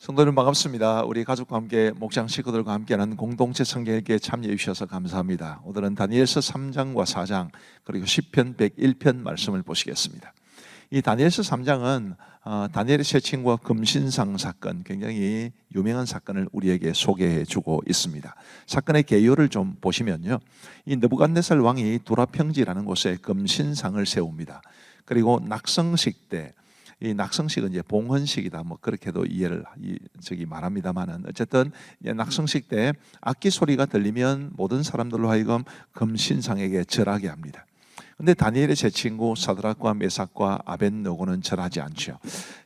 성도님 반갑습니다. 우리 가족과 함께 목장 식구들과 함께하는 공동체 성경읽기에 참여해 주셔서 감사합니다. 오늘은 다니엘서 3장과 4장 그리고 시편 101편 말씀을 보시겠습니다. 이 다니엘서 3장은 다니엘의 세 친구와 금신상 사건, 굉장히 유명한 사건을 우리에게 소개해 주고 있습니다. 사건의 개요를 좀 보시면요, 이 느부갓네살 왕이 두라평지라는 곳에 금신상을 세웁니다. 그리고 낙성식 때, 이 낙성식은 이제 봉헌식이다, 뭐 그렇게도 이해를 말합니다만은, 어쨌든 낙성식 때 악기 소리가 들리면 모든 사람들로 하여금 금신상에게 절하게 합니다. 근데 다니엘의 세 친구 사드락과 메삭과 아벳느고는 절하지 않죠.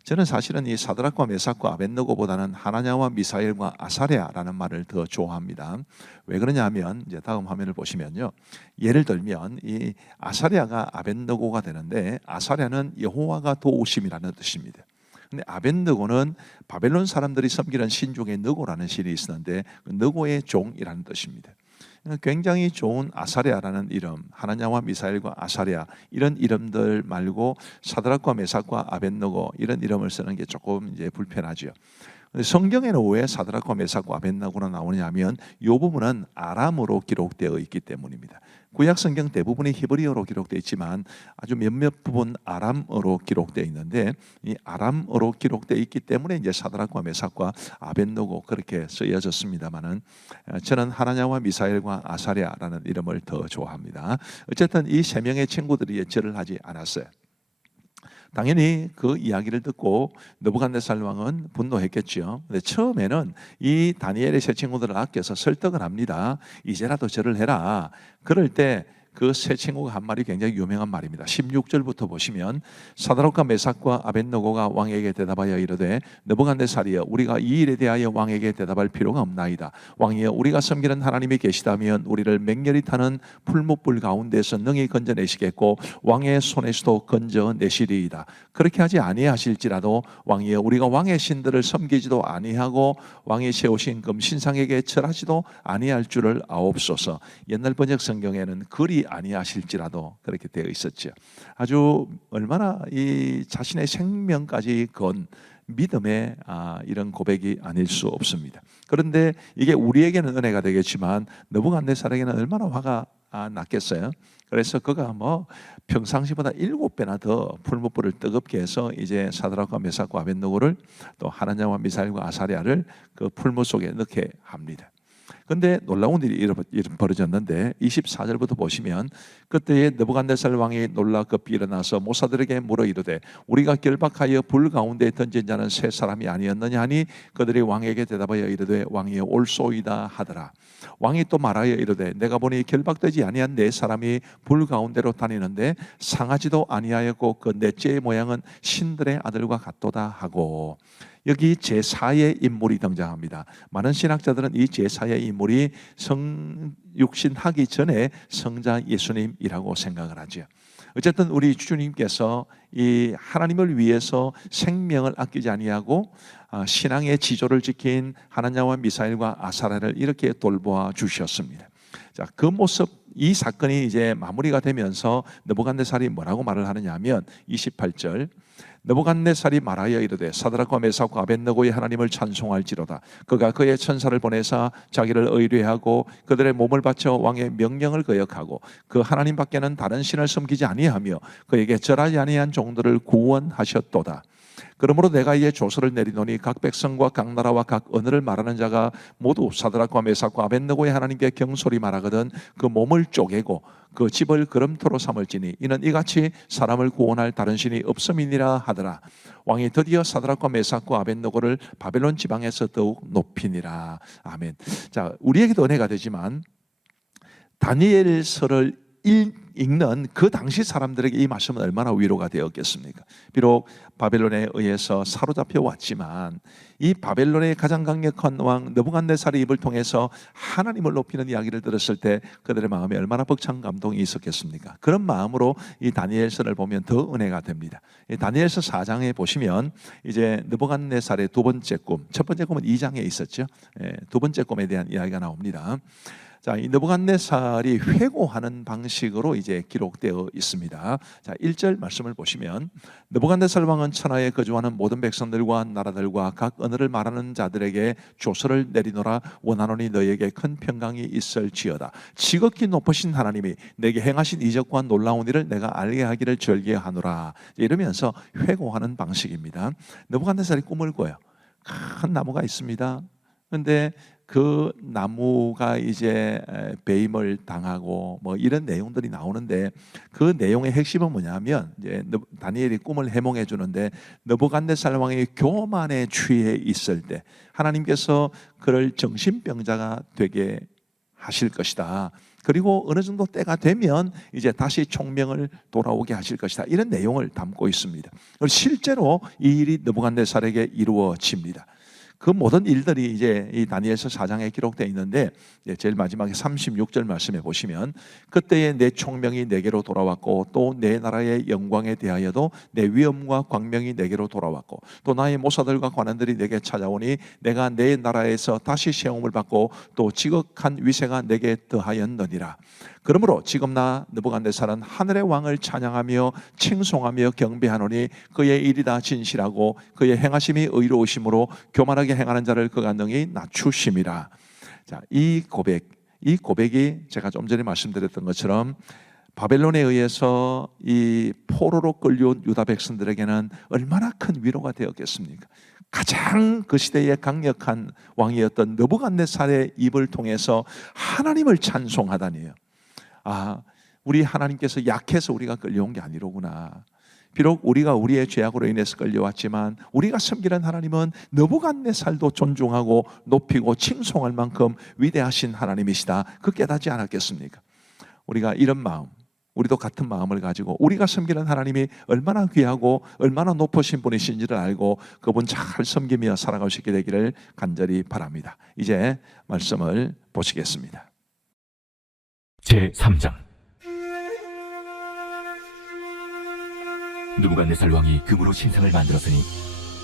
저는 사실은 이 사드락과 메삭과 아벳느고보다는 하나냐와 미사엘과 아사랴라는 말을 더 좋아합니다. 왜 그러냐면, 이제 다음 화면을 보시면요, 예를 들면 이 아사랴가 아벳느고가 되는데, 아사랴는 여호와가 도우심이라는 뜻입니다. 근데 아벳느고는 바벨론 사람들이 섬기는 신 중에 느고라는 신이 있었는데, 그 느고의 종이라는 뜻입니다. 굉장히 좋은 아사랴라는 이름, 하나냐와 미사엘과 아사랴, 이런 이름들 말고 사드락과 메삭과 아벳느고 이런 이름을 쓰는 게 조금 이제 불편하죠. 성경에는 왜 사드락과 메삭과 아벳느고가 나오냐면, 이 부분은 아람어로 기록되어 있기 때문입니다. 구약 성경 대부분이 히브리어로 기록되어 있지만 아주 몇몇 부분 아람어로 기록되어 있는데, 이 아람어로 기록되어 있기 때문에 이제 사드락과 메삭과 아벳느고 그렇게 쓰여졌습니다만은, 저는 하나냐와 미사엘과 아사랴라는 이름을 더 좋아합니다. 어쨌든 이 세 명의 친구들이 절을 하지 않았어요. 당연히 그 이야기를 듣고 느부갓네살 왕은 분노했겠죠. 근데 처음에는 이 다니엘의 세 친구들을 아껴서 설득을 합니다. 이제라도 절을 해라. 그럴 때 그 세 친구가 한 말이 굉장히 유명한 말입니다. 16절부터 보시면, 사드락과 메삭과 아벳느고가 왕에게 대답하여 이르되, 느부갓네살이여, 우리가 이 일에 대하여 왕에게 대답할 필요가 없나이다. 왕이여, 우리가 섬기는 하나님이 계시다면 우리를 맹렬히 타는 풀무불 가운데서 능히 건져내시겠고 왕의 손에서도 건져내시리이다. 그렇게 하지 아니하실지라도 왕이여, 우리가 왕의 신들을 섬기지도 아니하고 왕이 세우신 금신상에게 절하지도 아니할 줄을 아옵소서. 옛날 번역 성경에는 그리 아니하실지라도 그렇게 되어 있었죠. 아주 얼마나 이 자신의 생명까지 건 믿음의 이런 고백이 아닐 수 없습니다. 그런데 이게 우리에게는 은혜가 되겠지만 느부갓네살에게는 얼마나 화가 났겠어요. 그래서 그가 뭐 평상시보다 7배나 더 풀무불을 뜨겁게 해서 이제 사드락과 메삭과 아벳느고를, 또 하나냐와 미사엘과 아사랴를 그 풀무 속에 넣게 합니다. 그런데 놀라운 일이 벌어졌는데, 24절부터 보시면, 그때에 느부갓네살 왕이 놀라 급히 일어나서 모사들에게 물어 이르되, 우리가 결박하여 불 가운데 던진 자는 세 사람이 아니었느냐 하니, 그들이 왕에게 대답하여 이르되, 왕이여, 옳소이다 하더라. 왕이 또 말하여 이르되, 내가 보니 결박되지 아니한 네 사람이 불 가운데로 다니는데 상하지도 아니하였고 그 넷째의 모양은 신들의 아들과 같도다 하고, 여기 제4의 인물이 등장합니다. 많은 신학자들은 이 제4의 인물이 육신하기 전에 성자 예수님이라고 생각을 하죠. 어쨌든 우리 주님께서 이 하나님을 위해서 생명을 아끼지 아니하고 신앙의 지조를 지킨 하나냐와 미사엘과 아사랴를 이렇게 돌보아 주셨습니다. 자, 그 모습, 이 사건이 이제 마무리가 되면서 느부갓네살이 뭐라고 말을 하느냐 하면, 28절, 느부갓네살이 말하여 이르되, 사드락과 메삭과 아벳느고의 하나님을 찬송할지로다. 그가 그의 천사를 보내사 자기를 의뢰하고 그들의 몸을 바쳐 왕의 명령을 거역하고 그 하나님 밖에는 다른 신을 섬기지 아니하며 그에게 절하지 아니한 종들을 구원하셨도다. 그러므로 내가 이에 조서를 내리노니 각 백성과 각 나라와 각 언어를 말하는 자가 모두 사드락과 메삭과 아벳느고의 하나님께 경솔히 말하거든 그 몸을 쪼개고 그 집을 거름토로 삼을지니 이는 이같이 사람을 구원할 다른 신이 없음이니라 하더라. 왕이 드디어 사드락과 메삭과 아벳느고를 바벨론 지방에서 더욱 높이니라. 아멘. 자, 우리에게도 은혜가 되지만 다니엘서를 읽는 그 당시 사람들에게 이 말씀은 얼마나 위로가 되었겠습니까? 비록 바벨론에 의해서 사로잡혀 왔지만 이 바벨론의 가장 강력한 왕 느부갓네살의 입을 통해서 하나님을 높이는 이야기를 들었을 때 그들의 마음에 얼마나 벅찬 감동이 있었겠습니까? 그런 마음으로 이 다니엘서를 보면 더 은혜가 됩니다. 이 다니엘서 4장에 보시면 이제 느부갓네살의 두 번째 꿈, 첫 번째 꿈은 2장에 있었죠. 두 번째 꿈에 대한 이야기가 나옵니다. 자, 이 느부갓네살이 회고하는 방식으로 이제 기록되어 있습니다. 자, 1절 말씀을 보시면 느부갓네살 왕은 천하에 거주하는 모든 백성들과 나라들과 각 언어를 말하는 자들에게 조서를 내리노라. 원하노니 너희에게 큰 평강이 있을지어다. 지극히 높으신 하나님이 내게 행하신 이적과 놀라운 일을 내가 알게 하기를 절개하노라. 이러면서 회고하는 방식입니다. 느부갓네살이 꿈을 꿔요. 큰 나무가 있습니다. 그런데 그 나무가 이제 배임을 당하고 뭐 이런 내용들이 나오는데, 그 내용의 핵심은 뭐냐면 이제 다니엘이 꿈을 해몽해 주는데, 느부갓네살 왕이 교만에 취해 있을 때 하나님께서 그를 정신병자가 되게 하실 것이다. 그리고 어느 정도 때가 되면 이제 다시 총명을 돌아오게 하실 것이다. 이런 내용을 담고 있습니다. 실제로 이 일이 느부갓네살에게 이루어집니다. 그 모든 일들이 이제 이 다니엘서 4장에 기록되어 있는데, 제일 마지막에 36절 말씀해 보시면 그때에 내 총명이 내게로 돌아왔고 또 내 나라의 영광에 대하여도 내 위엄과 광명이 내게로 돌아왔고 또 나의 모사들과 관원들이 내게 찾아오니 내가 내 나라에서 다시 세움을 받고 또 지극한 위세가 내게 더하였느니라. 그러므로 지금 나 느부갓네살은 하늘의 왕을 찬양하며 칭송하며 경배하노니 그의 일이 다 진실하고 그의 행하심이 의로우심으로 교만하게 행하는 자를 그가 능히 낮추심이라. 자, 이 고백이 제가 좀 전에 말씀드렸던 것처럼 바벨론에 의해서 이 포로로 끌려온 유다 백성들에게는 얼마나 큰 위로가 되었겠습니까? 가장 그 시대의 강력한 왕이었던 느부갓네살의 입을 통해서 하나님을 찬송하다니요. 아, 우리 하나님께서 약해서 우리가 끌려온 게 아니로구나. 비록 우리가 우리의 죄악으로 인해서 끌려왔지만 우리가 섬기는 하나님은 느부갓네살도 존중하고 높이고 칭송할 만큼 위대하신 하나님이시다. 그 깨닫지 않았겠습니까? 우리가 이런 마음, 우리도 같은 마음을 가지고 우리가 섬기는 하나님이 얼마나 귀하고 얼마나 높으신 분이신지를 알고 그분 잘 섬기며 살아갈 수 있게 되기를 간절히 바랍니다. 이제 말씀을 보시겠습니다. 제3장. 느부갓네살 왕이 금으로 신상을 만들었으니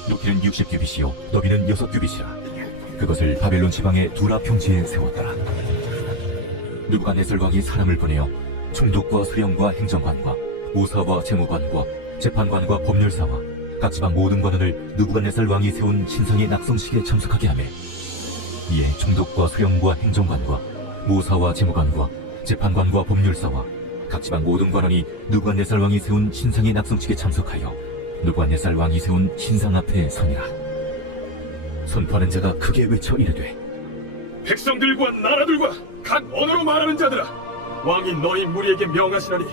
높이는 60규빗이요 너비는 6규빗이라. 그것을 바벨론 지방의 두라 평지에 세웠더라. 느부갓네살 왕이 사람을 보내어 총독과 수령과 행정관과 모사와 재무관과 재판관과 법률사와 각 지방 모든 관원을 느부갓네살 왕이 세운 신상의 낙성식에 참석하게 하매, 이에 총독과 수령과 행정관과 모사와 재무관과 재판관과 법률사와 각 지방 모든 관원이 느부갓네살 왕이 세운 신상의 낙성식에 참석하여 느부갓네살 왕이 세운 신상 앞에 서니라. 선포하는 자가 크게 외쳐 이르되, 백성들과 나라들과 각 언어로 말하는 자들아, 왕이 너희 무리에게 명하시나니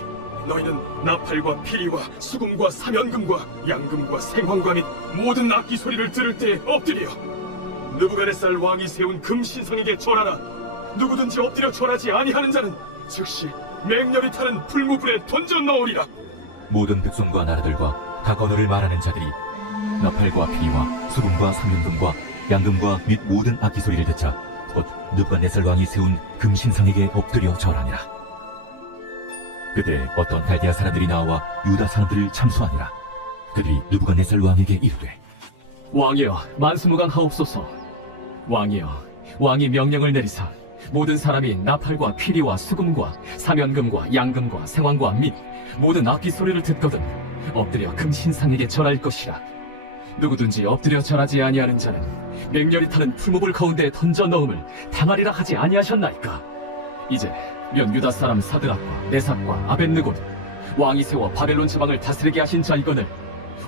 너희는 나팔과 피리와 수금과 사면금과 양금과 생황과 및 모든 악기 소리를 들을 때에 엎드려 느부갓네살 왕이 세운 금신상에게 절하라. 누구든지 엎드려 절하지 아니하는 자는 즉시 맹렬히 타는 불무불에 던져 넣으리라. 모든 백성과 나라들과 각 언어를 말하는 자들이 나팔과 피리와 수금과 사면금과 양금과 및 모든 악기 소리를 듣자 곧 느부갓네살 왕이 세운 금신상에게 엎드려 절하니라. 그때 어떤 갈대아 사람들이 나와 유다 사람들을 참수하니라. 그들이 느부갓네살 왕에게 이르되, 왕이여, 만수무강하옵소서. 왕이여, 왕이 명령을 내리사 모든 사람이 나팔과 피리와 수금과 사면금과 양금과 생황과 및 모든 악기 소리를 듣거든 엎드려 금신상에게 절할 것이라. 누구든지 엎드려 절하지 아니하는 자는 맹렬히 타는 풀무불 가운데 던져 넣음을 당하리라 하지 아니하셨나이까. 이제 면 유다 사람 사드락과 메삭과 아벳느고도 왕이 세워 바벨론 지방을 다스리게 하신 자이거늘,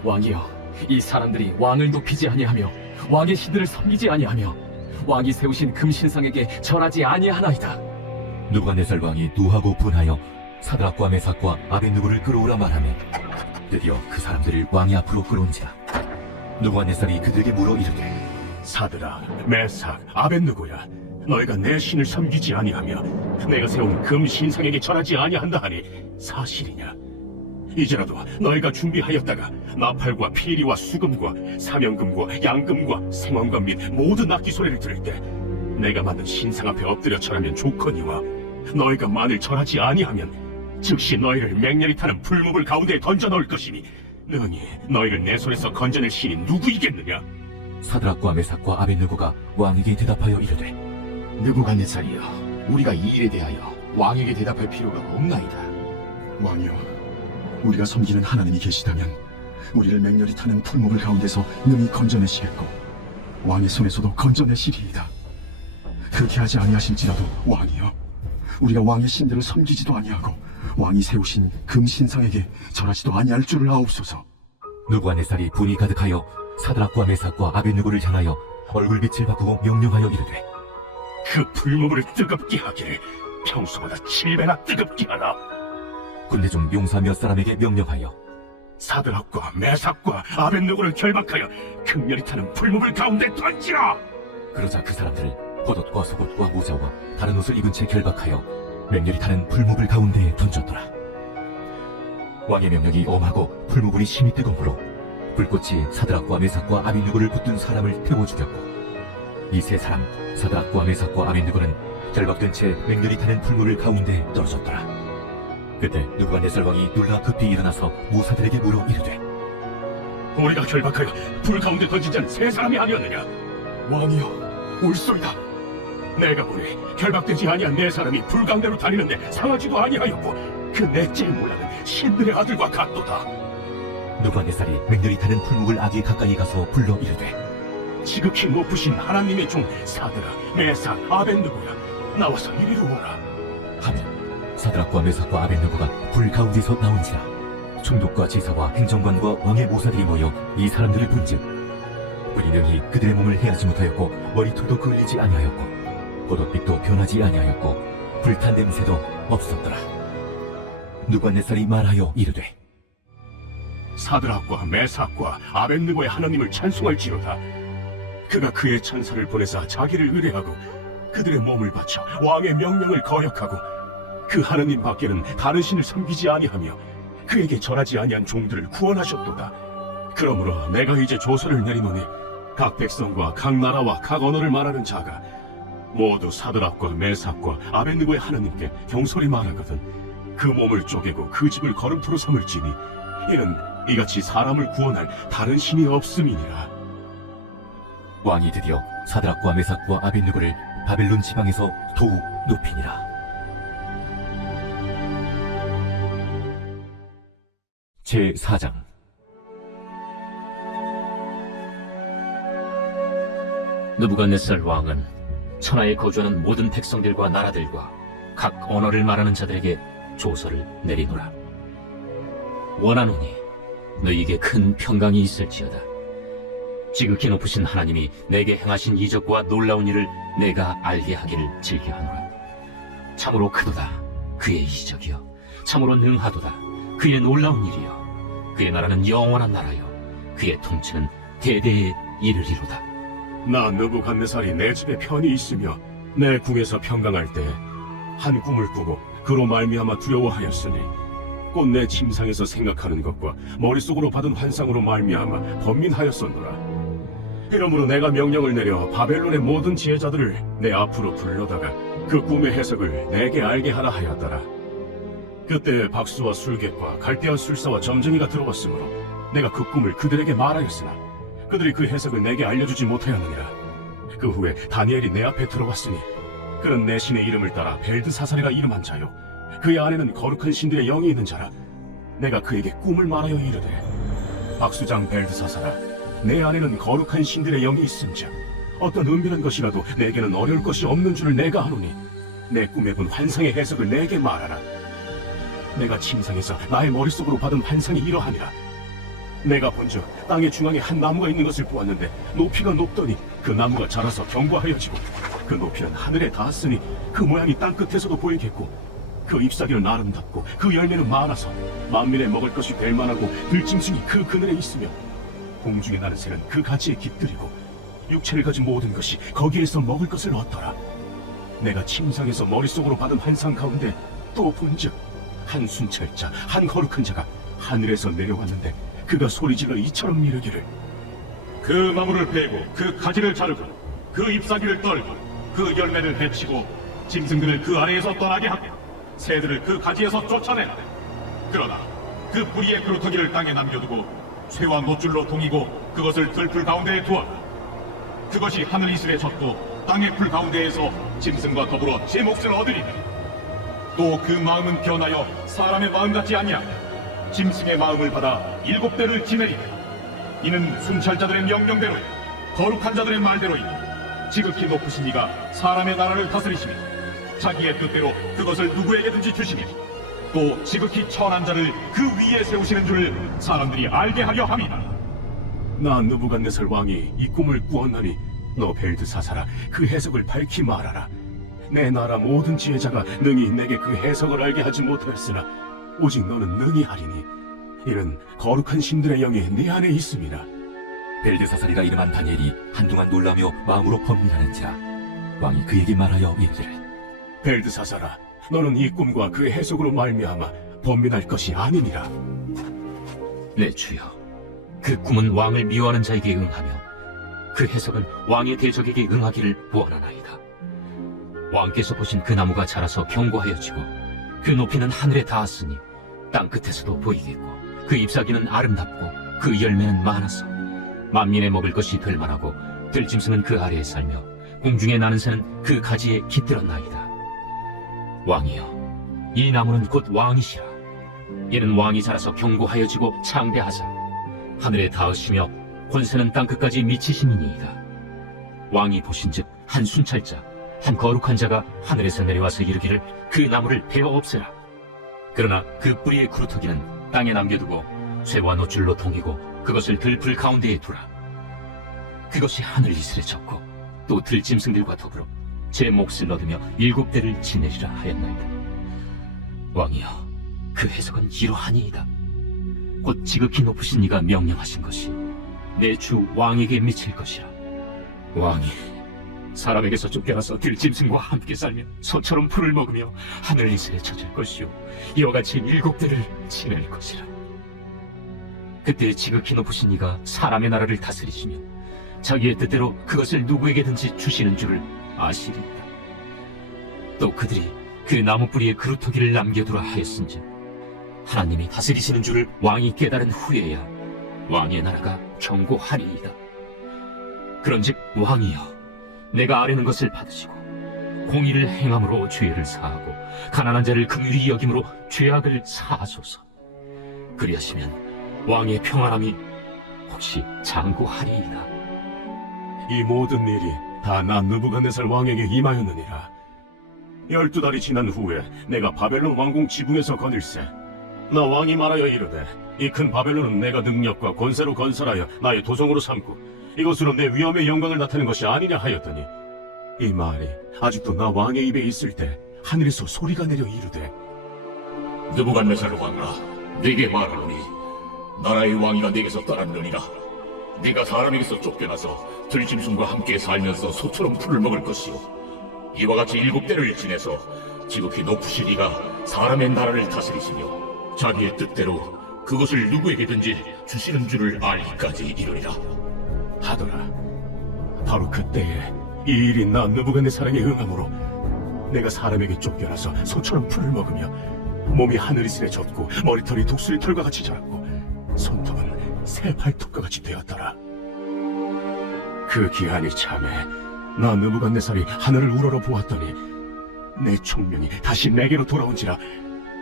왕이여, 이 사람들이 왕을 높이지 아니하며 왕의 신들을 섬기지 아니하며 왕이 세우신 금신상에게 절하지 아니하나이다. 느부갓네살 왕이 노하고 분하여 사드락과 메삭과 아벳느고를 끌어오라 말하며 드디어 그 사람들을 왕의 앞으로 끌어온지라. 느부갓네살이 그들에게 물어 이르되, 사드락, 메삭, 아벳느고야, 너희가 내 신을 섬기지 아니하며 내가 세운 금신상에게 절하지 아니한다 하니 사실이냐? 이제라도 너희가 준비하였다가 나팔과 피리와 수금과 사면금과 양금과 생황과 및 모든 악기 소리를 들을 때 내가 만든 신상 앞에 엎드려 절하면 좋거니와, 너희가 만일 절하지 아니하면 즉시 너희를 맹렬히 타는 불무불 가운데에 던져 넣을 것이니 능히 너희를 내 손에서 건져낼 신이 누구이겠느냐? 사드락과 메삭과 아벳느고가 왕에게 대답하여 이르되, 느부갓네살이여, 우리가 이 일에 대하여 왕에게 대답할 필요가 없나이다. 왕이여, 우리가 섬기는 하나님이 계시다면 우리를 맹렬히 타는 풀목을 가운데서 능히 건져내시겠고 왕의 손에서도 건져내시리이다. 그렇게 하지 아니하실지라도 왕이여, 우리가 왕의 신들을 섬기지도 아니하고 왕이 세우신 금신상에게 절하지도 아니할 줄을 아옵소서. 느부갓네살이 분이 가득하여 사드락과 메삭과 아벳느고를 향하여 얼굴빛을 바꾸고 명령하여 이르되 그 풀무불을 뜨겁게 하기를 평소보다 7배나 뜨겁게 하라. 군대 중 용사 몇 사람에게 명령하여 사드락과 메삭과 아벳느고를 결박하여 극렬히 타는 풀무불 가운데 던지라. 그러자 그 사람들을 겉옷과 속옷과 모자와 다른 옷을 입은 채 결박하여 맹렬히 타는 풀무불 가운데에 던졌더라. 왕의 명령이 엄하고 풀무불이 심히 뜨거우므로 불꽃이 사드락과 메삭과 아벳느고를 붙든 사람을 태워 죽였고 이 세 사람 사드락과 메삭과 아벳느고는 결박된 채 맹렬히 타는 풀무불 가운데에 떨어졌더라. 그때 느부갓네살 왕이 놀라 급히 일어나서 무사들에게 물어 이르되 우리가 결박하여 불 가운데 던진 자는 세 사람이 아니었느냐? 왕이여, 옳소이다. 내가 보니 결박되지 아니한 네 사람이 불 가운데로 다니는데 상하지도 아니하였고 그 넷째 모양은 신들의 아들과 같도다. 느부갓네살이 맹렬히 타는 풀무불 아기 가까이 가서 불러 이르되 지극히 높으신 하나님의 종 사드락, 메삭, 아벳느고야, 나와서 이리로 오라. 하면 사드락과 메삭과 아벳느고가 불 가운데서 나온지라. 총독과 지사와 행정관과 왕의 모사들이 모여 이 사람들을 본즉 불이 명히 그들의 몸을 해하지 못하였고 머리털도 그을리지 아니하였고 겉옷빛도 변하지 아니하였고 불탄 냄새도 없었더라. 느부갓네살이 말하여 이르되 사드락과 메삭과 아벳느고의 하나님을 찬송할지로다. 그가 그의 천사를 보내사 자기를 의뢰하고 그들의 몸을 바쳐 왕의 명령을 거역하고 그 하나님 밖에는 다른 신을 섬기지 아니하며 그에게 절하지 아니한 종들을 구원하셨도다. 그러므로 내가 이제 조서를 내리노니 각 백성과 각 나라와 각 언어를 말하는 자가 모두 사드락과 메삭과 아벳느고의 하나님께 경솔히 말하거든 그 몸을 쪼개고 그 집을 거름토로 삼을지니 이는 이같이 사람을 구원할 다른 신이 없음이니라. 왕이 드디어 사드락과 메삭과 아벳느고를 바벨론 지방에서 더욱 높이니라. 제4장. 느부갓네살 왕은 천하에 거주하는 모든 백성들과 나라들과 각 언어를 말하는 자들에게 조서를 내리노라. 원하노니 너희에게 큰 평강이 있을지어다. 지극히 높으신 하나님이 내게 행하신 이적과 놀라운 일을 내가 알게 하기를 즐겨하노라. 참으로 크도다 그의 이적이여, 참으로 능하도다 그의 놀라운 일이여. 그의 나라는 영원한 나라여, 그의 통치는 대대에 이르리로다. 나 느부갓네살이 내 집에 편히 있으며 내 궁에서 평강할 때 한 꿈을 꾸고 그로 말미암아 두려워하였으니 곧 내 침상에서 생각하는 것과 머릿속으로 받은 환상으로 말미암아 번민하였었노라. 이러므로 내가 명령을 내려 바벨론의 모든 지혜자들을 내 앞으로 불러다가 그 꿈의 해석을 내게 알게 하라 하였더라. 그때 박수와 술객과 갈대와 술사와 점쟁이가 들어왔으므로 내가 그 꿈을 그들에게 말하였으나 그들이 그 해석을 내게 알려주지 못하였느니라. 그 후에 다니엘이 내 앞에 들어왔으니 그는 내 신의 이름을 따라 벨드사살이라 이름한 자요 그의 안에는 거룩한 신들의 영이 있는 자라. 내가 그에게 꿈을 말하여 이르되 박수장 벨드사살아, 내 안에는 거룩한 신들의 영이 있음즉 어떤 은밀한 것이라도 내게는 어려울 것이 없는 줄을 내가 아노니 내 꿈에 본 환상의 해석을 내게 말하라. 내가 침상에서 나의 머릿속으로 받은 환상이 이러하니라. 내가 본즉 땅의 중앙에 한 나무가 있는 것을 보았는데 높이가 높더니 그 나무가 자라서 견고하여지고 그 높이는 하늘에 닿았으니 그 모양이 땅 끝에서도 보이겠고 그 잎사귀는 아름답고 그 열매는 많아서 만민에 먹을 것이 될 만하고 들짐승이 그 그늘에 있으며 공중에 나는 새는 그 가지에 깃들이고 육체를 가진 모든 것이 거기에서 먹을 것을 얻더라. 내가 침상에서 머릿속으로 받은 환상 가운데 또 본즉 한 순찰자, 한 거룩한 자가 하늘에서 내려왔는데 그가 소리질러 이처럼 이르기를 그 나무를 베고 그 가지를 자르고 그 잎사귀를 떨고 그 열매를 해치고 짐승들을 그 아래에서 떠나게 하고 새들을 그 가지에서 쫓아내라. 그러나 그 뿌리의 그루터기를 땅에 남겨두고 쇠와 노줄로 동이고 그것을 들풀 가운데에 두어라. 그것이 하늘 이슬에 젖고 땅의 풀 가운데에서 짐승과 더불어 제 몫을 얻으리니 또 그 마음은 변하여 사람의 마음 같지 아니하며 짐승의 마음을 받아 7대를 지내리니 이는 순찰자들의 명령대로요 거룩한 자들의 말대로이니 지극히 높으신 이가 사람의 나라를 다스리시며 자기의 뜻대로 그것을 누구에게든지 주시며 또 지극히 천한 자를 그 위에 세우시는 줄 사람들이 알게 하려 함이다. 나 느부갓네살 왕이 이 꿈을 꾸었나니 너 벨드사사라 그 해석을 밝히 말하라. 내 나라 모든 지혜자가 능히 내게 그 해석을 알게 하지 못하였으나 오직 너는 능히 하리니 이는 거룩한 신들의 영이 네 안에 있음이라. 벨드사살이라 이름한 다니엘이 한동안 놀라며 마음으로 번민하는지라 왕이 그에게 말하여 이르기를 벨드사사라 너는 이 꿈과 그 해석으로 말미암아 번민할 것이 아니니라. 내 주여, 그 꿈은 왕을 미워하는 자에게 응하며 그 해석은 왕의 대적에게 응하기를 원하나이다. 왕께서 보신 그 나무가 자라서 견고하여지고 그 높이는 하늘에 닿았으니 땅 끝에서도 보이겠고 그 잎사귀는 아름답고 그 열매는 많아서 만민의 먹을 것이 될 만하고 들짐승은 그 아래에 살며 공중에 나는 새는 그 가지에 깃들었나이다. 왕이여, 이 나무는 곧 왕이시라. 이는 왕이 자라서 견고하여지고 창대하사 하늘에 닿으시며 권세는 땅 끝까지 미치심이니이다. 왕이 보신즉 한 순찰자 한 거룩한 자가 하늘에서 내려와서 이르기를 그 나무를 베어 없애라. 그러나 그 뿌리의 구루터기는 땅에 남겨두고 쇠와 노줄로 동이고 그것을 들풀 가운데에 두라. 그것이 하늘 이슬에 젖고 또 들짐승들과 더불어 제 몫을 얻으며 7대를 지내리라 하였나이다. 왕이여, 그 해석은 이러하니이다. 곧 지극히 높으신 이가 명령하신 것이 내 주 왕에게 미칠 것이라. 왕이 사람에게서 쫓겨나서 들짐승과 함께 살며 소처럼 풀을 먹으며 하늘 이슬에 젖을 것이요 이와 같이 7대를 지낼 것이라. 그때 지극히 높으신 이가 사람의 나라를 다스리시며 자기의 뜻대로 그것을 누구에게든지 주시는 줄을 아시리이다. 또 그들이 그 나무 뿌리에 그루터기를 남겨두라 하였은즉 하나님이 다스리시는 줄을 왕이 깨달은 후에야 왕의 나라가 견고하리이다. 그런즉 왕이여, 내가 아뢰는 것을 받으시고 공의를 행함으로 죄를 사하고 가난한 자를 긍휼히 여김으로 죄악을 사하소서. 그리하시면 왕의 평안함이 혹시 장구하리이다. 이 모든 일이 다 나 느부갓네살 왕에게 임하였느니라. 12달이 지난 후에 내가 바벨론 왕궁 지붕에서 거닐세 나 왕이 말하여 이르되 이 큰 바벨론은 내가 능력과 권세로 건설하여 나의 도성으로 삼고 이것으로 내 위엄의 영광을 나타낸 것이 아니냐 하였더니 이 말이 아직도 나 왕의 입에 있을 때 하늘에서 소리가 내려 이르되 느부갓네살 왕아, 네게 말하노니 나라의 왕위가 네게서 떠났느니라. 네가 사람에게서 쫓겨나서 들짐승과 함께 살면서 소처럼 풀을 먹을 것이요 이와 같이 7대를 지내서 지극히 높으신 이가 사람의 나라를 다스리시며 자기의 뜻대로 그것을 누구에게든지 주시는 줄을 알기까지 이르리라 하더라. 바로 그때에 이 일이 나 느부갓네살에게 응함으로 내가 사람에게 쫓겨나서 소처럼 풀을 먹으며 몸이 하늘이슬에 젖고 머리털이 독수리 털과 같이 자랐고 손톱은 새 발톱과 같이 되었더라. 그 기한이 참에 나 느부갓네살이 하늘을 우러러 보았더니 내 총명이 다시 내게로 돌아온지라.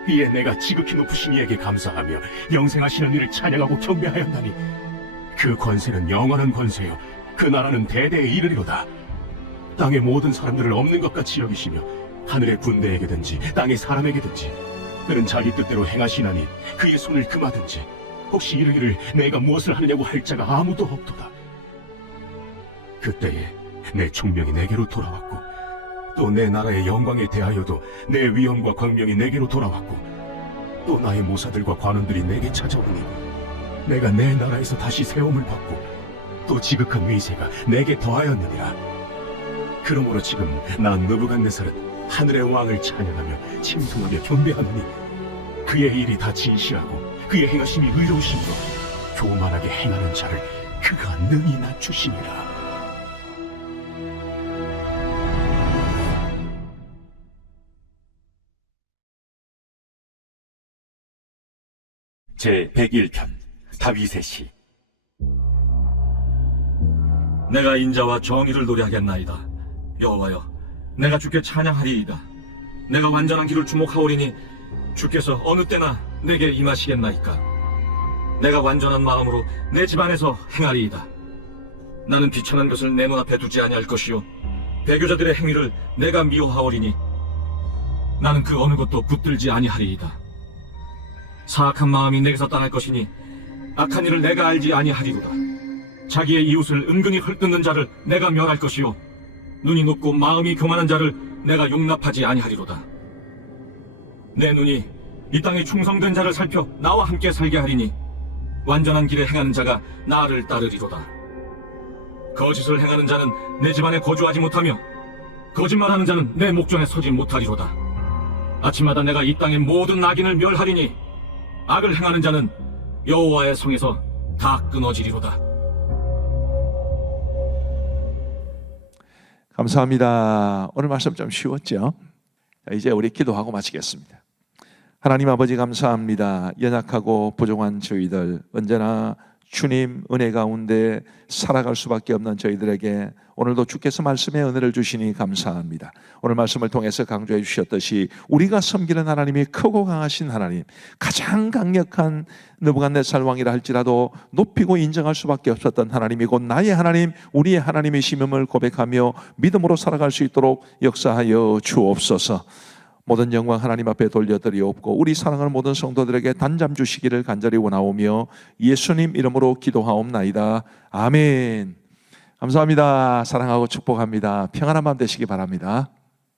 이에 내가 지극히 높으신 이에게 감사하며 영생하시는 이를 찬양하고 경배하였나니 그 권세는 영원한 권세요 그 나라는 대대에 이르리로다. 땅의 모든 사람들을 없는 것 같이 여기시며 하늘의 군대에게든지 땅의 사람에게든지 그는 자기 뜻대로 행하시나니 그의 손을 금하든지 혹시 이르기를 내가 무엇을 하느냐고 할 자가 아무도 없도다. 그때에 내 총명이 내게로 돌아왔고 또 내 나라의 영광에 대하여도 내 위엄과 광명이 내게로 돌아왔고 또 나의 모사들과 관원들이 내게 찾아오니 내가 내 나라에서 다시 세움을 받고 또 지극한 위세가 내게 더하였느니라. 그러므로 지금 나 느부갓네살은 하늘의 왕을 찬양하며 칭송하며 경배하노니 그의 일이 다 진실하고 그의 행하심이 의로우심으로 교만하게 행하는 자를 그가 능히 낮추시니라. 제 101편 다윗의 시. 내가 인자와 정의를 노래하겠나이다. 여호와여, 내가 주께 찬양하리이다. 내가 완전한 길을 주목하오리니 주께서 어느 때나 내게 임하시겠나이까. 내가 완전한 마음으로 내 집안에서 행하리이다. 나는 비천한 것을 내 눈앞에 두지 아니할 것이요 배교자들의 행위를 내가 미워하오리니 나는 그 어느 것도 붙들지 아니하리이다. 사악한 마음이 내게서 떠날 것이니 악한 일을 내가 알지 아니하리로다. 자기의 이웃을 은근히 헐뜯는 자를 내가 멸할 것이요 눈이 높고 마음이 교만한 자를 내가 용납하지 아니하리로다. 내 눈이 이 땅에 충성된 자를 살펴 나와 함께 살게 하리니 완전한 길에 행하는 자가 나를 따르리로다. 거짓을 행하는 자는 내 집안에 거주하지 못하며 거짓말하는 자는 내 목전에 서지 못하리로다. 아침마다 내가 이 땅의 모든 악인을 멸하리니 악을 행하는 자는 여호와의 성에서 다 끊어지리로다. 감사합니다. 오늘 말씀 좀 쉬웠죠? 자, 이제 우리 기도하고 마치겠습니다. 하나님 아버지 감사합니다. 연약하고 부족한 저희들 언제나 주님 은혜 가운데 살아갈 수밖에 없는 저희들에게 오늘도 주께서 말씀의 은혜를 주시니 감사합니다. 오늘 말씀을 통해서 강조해 주셨듯이 우리가 섬기는 하나님이 크고 강하신 하나님, 가장 강력한 느부갓네살 왕이라 할지라도 높이고 인정할 수밖에 없었던 하나님이 곧 나의 하나님, 우리의 하나님이심을 고백하며 믿음으로 살아갈 수 있도록 역사하여 주옵소서. 모든 영광 하나님 앞에 돌려드리옵고 우리 사랑하는 모든 성도들에게 단잠 주시기를 간절히 원하오며 예수님 이름으로 기도하옵나이다. 아멘. 감사합니다. 사랑하고 축복합니다. 평안한 밤 되시기 바랍니다.